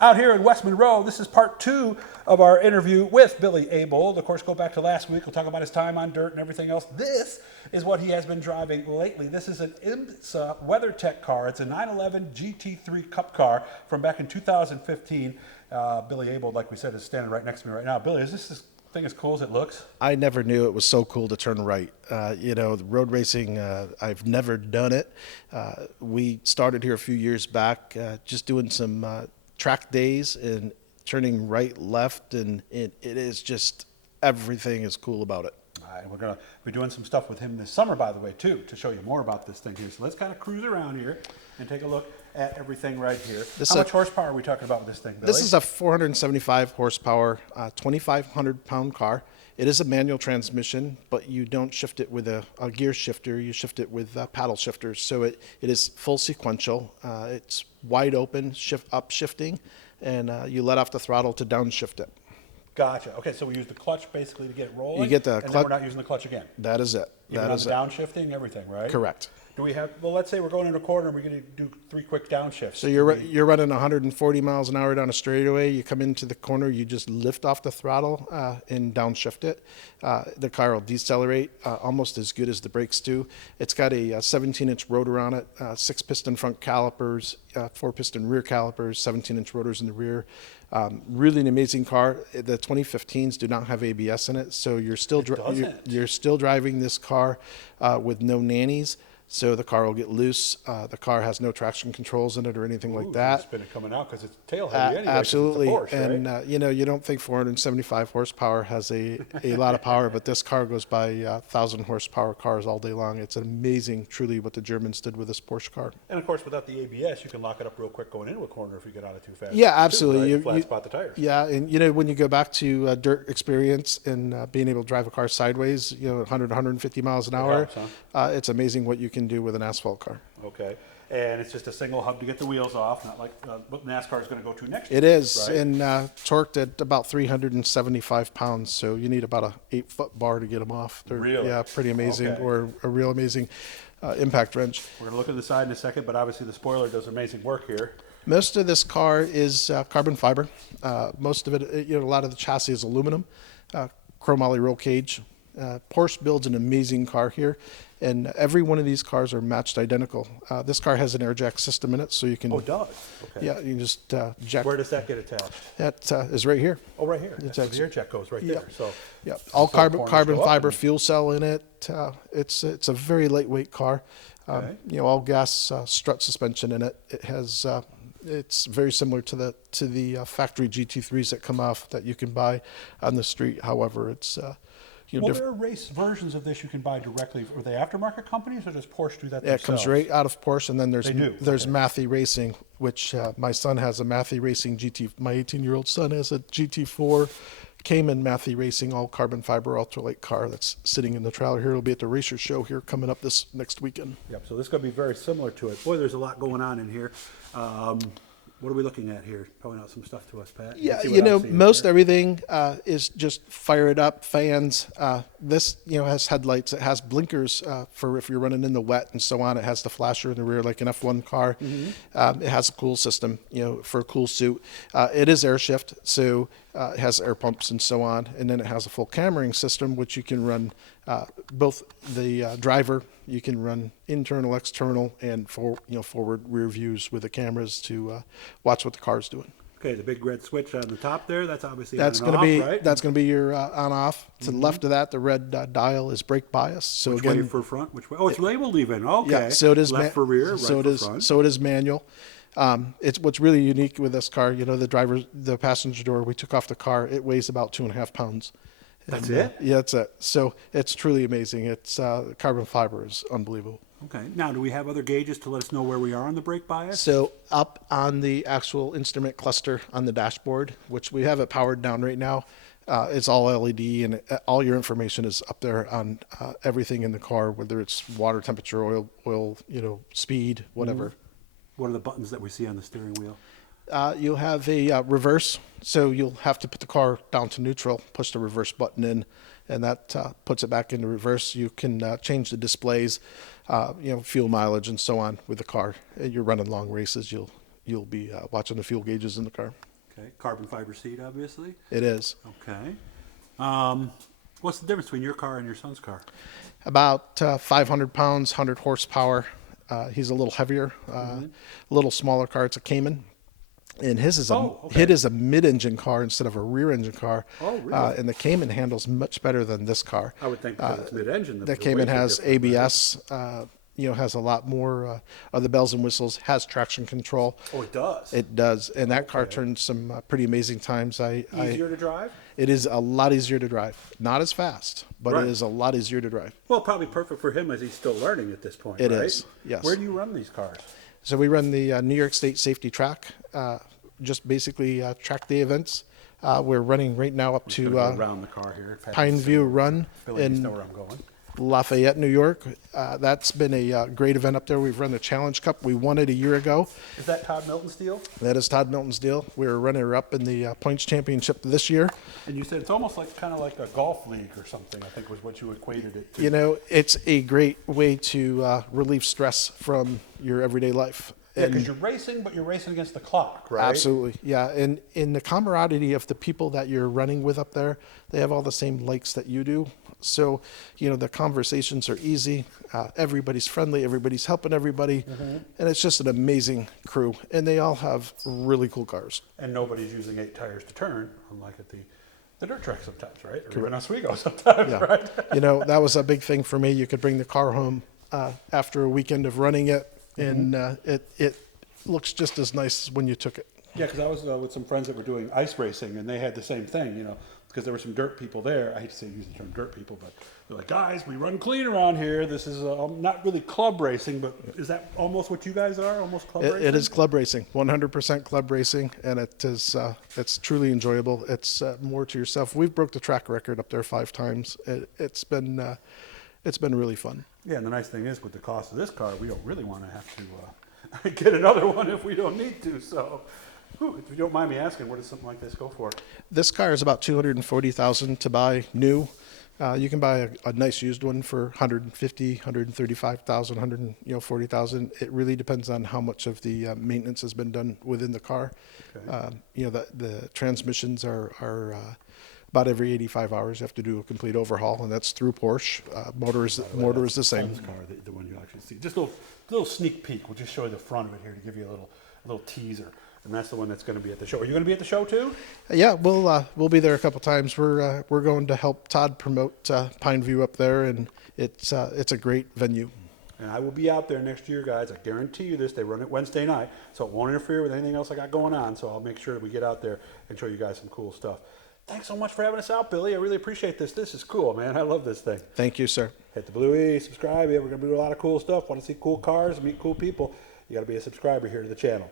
Out here in West Monroe, this is part 2 of our interview with Billy Abold. Of course, go back to last week. We'll talk about his time on dirt and everything else. This is what he has been driving lately. This is an IMSA WeatherTech car. It's a 911 GT3 Cup car from back in 2015. Billy Abold, like we said, is standing right next to me right now. Billy, is this thing as cool as it looks? I never knew it was so cool to turn right. The road racing, I've never done it. We started here a few years back just doing some track days and turning right, left, and it is just, everything is cool about it. All right, we're going to be doing some stuff with him this summer, by the way, too, to show you more about this thing here. So let's kind of cruise around here and take a look at everything right here. How much horsepower are we talking about with this thing, Billy? This is a 475 horsepower, 2,500 pound car. It is a manual transmission, but you don't shift it with a gear shifter. You shift it with paddle shifters. So it is full sequential. It's wide open, up shifting, and you let off the throttle to downshift it. Gotcha. Okay, so we use the clutch basically to get it rolling. You get the and clutch. then we're not using the clutch again. That is it. Even on the downshifting, everything, right? Correct. Do we have? Well, let's say we're going in a corner and we're going to do 3 quick downshifts. So you're running 140 miles an hour down a straightaway. You come into the corner, you just lift off the throttle and downshift it. The car will decelerate almost as good as the brakes do. It's got a 17-inch rotor on it, 6-piston front calipers, 4-piston rear calipers, 17-inch rotors in the rear. Really an amazing car. The 2015s do not have ABS in it, so you're still driving this car with no nannies. So the car will get loose. The car has no traction controls in it or anything like that. Spin it coming out because it's tail heavy anyway. Absolutely. It's a Porsche, and right? you don't think 475 horsepower has a lot of power, but this car goes by 1,000 horsepower cars all day long. It's amazing, truly, what the Germans did with this Porsche car. And of course, without the ABS, you can lock it up real quick going into a corner if you get out of too fast. Yeah, absolutely. Right? Flat spot the tires. Yeah, and when you go back to dirt experience and being able to drive a car sideways, 100, 150 miles an hour, helps, huh? it's amazing what you can do with an asphalt car. Okay. And it's just a single hub to get the wheels off, not like what NASCAR is going to go to next. It is, right? and torqued at about 375 pounds, so you need about a 8-foot bar to get them off. They're, really? Yeah, pretty amazing, Okay. or a real amazing impact wrench. We're going to look at the side in a second, but obviously the spoiler does amazing work here. Most of this car is carbon fiber. Most of it, a lot of the chassis is aluminum, chromoly roll cage. Porsche builds an amazing car here, and every one of these cars are matched identical. This car has an air jack system in it, so you can... Oh, it does? Okay. Yeah, you can just jack... Where does that get attached? That is right here. Oh, right here. That's where the air jack goes right there. So, yeah, all carbon fiber and... fuel cell in it. It's a very lightweight car. Okay. All gas strut suspension in it. It has... it's very similar to the factory GT3s that come off that you can buy on the street. However, it's... there are race versions of this you can buy directly. Are they aftermarket companies, or does Porsche do that themselves? It comes right out of Porsche, and then there's Matty Racing, which my son has a Matty Racing GT. My 18-year-old son has a GT4 Cayman Matty Racing all carbon fiber ultralight car that's sitting in the trailer here. It'll be at the Racer Show here coming up this next weekend. Yep. So this is going to be very similar to it. Boy, there's a lot going on in here. What are we looking at here? Pulling out some stuff to us, Pat. Yeah, most everything is just fire it up, fans. This, has headlights. It has blinkers for if you're running in the wet and so on. It has the flasher in the rear like an F1 car. Mm-hmm. It has a cool system, for a cool suit. It is air shift, so it has air pumps and so on. And then it has a full cameraing system, which you can run both the driver. You can run internal, external, and forward, rear views with the cameras to watch what the car's doing. Okay, the big red switch on the top there, that's obviously that's going to be right? That's going to be your on-off. To the left of that, the red dial is brake bias. So which way for front? Which way? Oh, it's labeled even. Okay. Yeah, so it is left for rear, right for front. So it is manual. It's what's really unique with this car. The passenger door we took off the car. It weighs about 2.5 pounds. That's it? Yeah, that's it. So it's truly amazing. It's carbon fiber is unbelievable. Okay. Now, do we have other gauges to let us know where we are on the brake bias? So up on the actual instrument cluster on the dashboard, which we have it powered down right now, it's all LED, and all your information is up there on everything in the car, whether it's water temperature, oil, speed, whatever. Mm-hmm. What are the buttons that we see on the steering wheel? You'll have a reverse, so you'll have to put the car down to neutral, push the reverse button in, and that puts it back into reverse. You can change the displays, fuel mileage and so on with the car. You're running long races, you'll you'll be watching the fuel gauges in the car. Okay, carbon fiber seat, obviously. It is. Okay. What's the difference between your car and your son's car? About 500 pounds, 100 horsepower. He's a little heavier, a little smaller car. It's a Cayman. And his is a mid-engine car instead of a rear-engine car. Oh, really? And the Cayman handles much better than this car. I would think because it's mid-engine. The Cayman has ABS, has a lot more of the bells and whistles, has traction control. Oh, it does? It does. And that car turns some pretty amazing times. Easier to drive? It is a lot easier to drive. Not as fast, but Right. it is a lot easier to drive. Well, probably perfect for him as he's still learning at this point, It right? is, yes. Where do you run these cars? So we run the New York State Safety Track, just basically track day events. We're running right now up Gonna to go around the car here. Pine View Run Billy needs to know in where I'm going. Lafayette, New York. That's been a great event up there. We've run the Challenge Cup. We won it a year ago. Is that Todd Milton's deal? That is Todd Milton's deal. We were runner-up in the points championship this year. And you said it's almost like kind of like a golf league or something, I think was what you equated it to. You know, it's a great way to relieve stress from your everyday life. Yeah, because you're racing, but you're racing against the clock, right? Absolutely, yeah. And in the camaraderie of the people that you're running with up there, they have all the same likes that you do. So, the conversations are easy. Everybody's friendly. Everybody's helping everybody. And it's just an amazing crew. And they all have really cool cars. And nobody's using 8 tires to turn, unlike at the dirt track sometimes, right? Or even Oswego sometimes, Yeah. right? That was a big thing for me. You could bring the car home after a weekend of running it, and it looks just as nice as when you took it. Yeah, because I was with some friends that were doing ice racing, and they had the same thing, because there were some dirt people there. I hate to use the term dirt people, but they're like, guys, we run clean around here. This is not really club racing, but is that almost what you guys are? Almost club racing? It is club racing, 100% club racing, and it's truly enjoyable. It's more to yourself. We've broke the track record up there 5 times. It's been really fun. Yeah, and the nice thing is, with the cost of this car, we don't really want to have to get another one if we don't need to. So, if you don't mind me asking, what does something like this go for? This car is about $240,000 to buy new. You can buy a nice used one for $150,000, $135,000, $140,000. It really depends on how much of the maintenance has been done within the car. Okay. The transmissions are about every 85 hours. You have to do a complete overhaul, and that's through Porsche. Motor is the same. This car, the one you actually see. Just a little sneak peek. We'll just show you the front of it here to give you a little teaser. And that's the one that's going to be at the show. Are you going to be at the show too? Yeah, we'll be there a couple times. We're going to help Todd promote Pine View up there, and it's a great venue. And I will be out there next year, guys. I guarantee you this. They run it Wednesday night, so it won't interfere with anything else I got going on. So I'll make sure that we get out there and show you guys some cool stuff. Thanks so much for having us out, Billy. I really appreciate this. This is cool, man. I love this thing. Thank you, sir. Hit the blue E, subscribe. Yeah, we're going to do a lot of cool stuff. Want to see cool cars, meet cool people. You got to be a subscriber here to the channel.